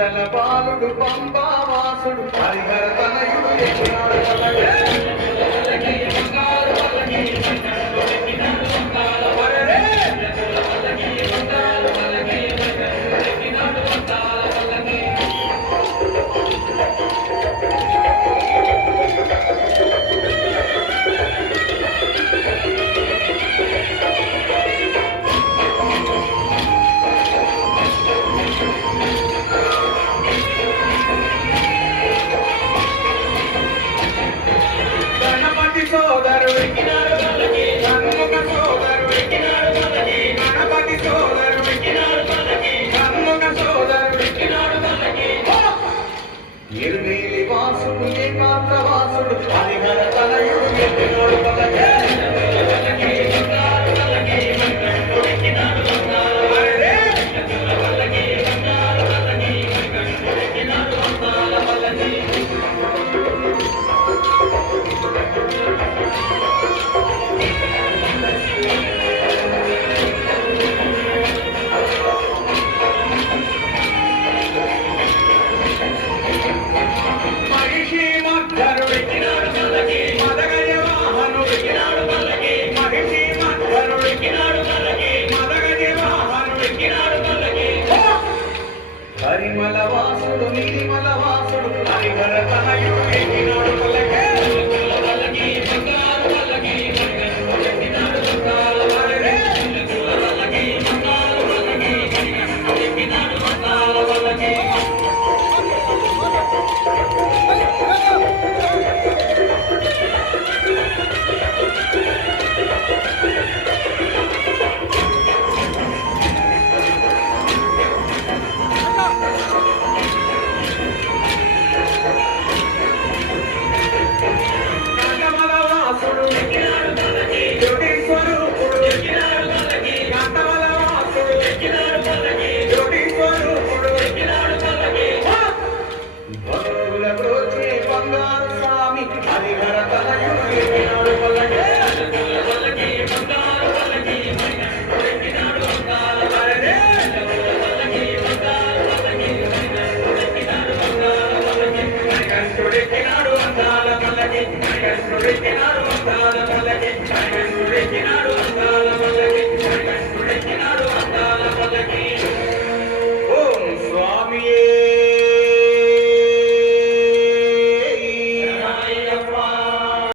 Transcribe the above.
నందల బాలుడు పంబావాసుడు హరిహర తనయుడు ఎక్కినాడు సోదరు ఎక్కినాడు పల్లకి గణపతి సోదరు ఎక్కినాడు పల్లకి గణపతి సోదరు ఎక్కినాడు పల్లకి గణపతి సోదరు ఎక్కినాడు పల్లకి నిర్మేలి వాసుడు ఏకాంత వాసుడు హరిహర తనయుడు ఎక్కినాడు పల్లకి హరిమల వాసుడు నీలిమల వాసుడు హరిహర తనయుడు ఎక్కినాడు పల్లకి బంగారు స్వామి హరిహర తనయుడు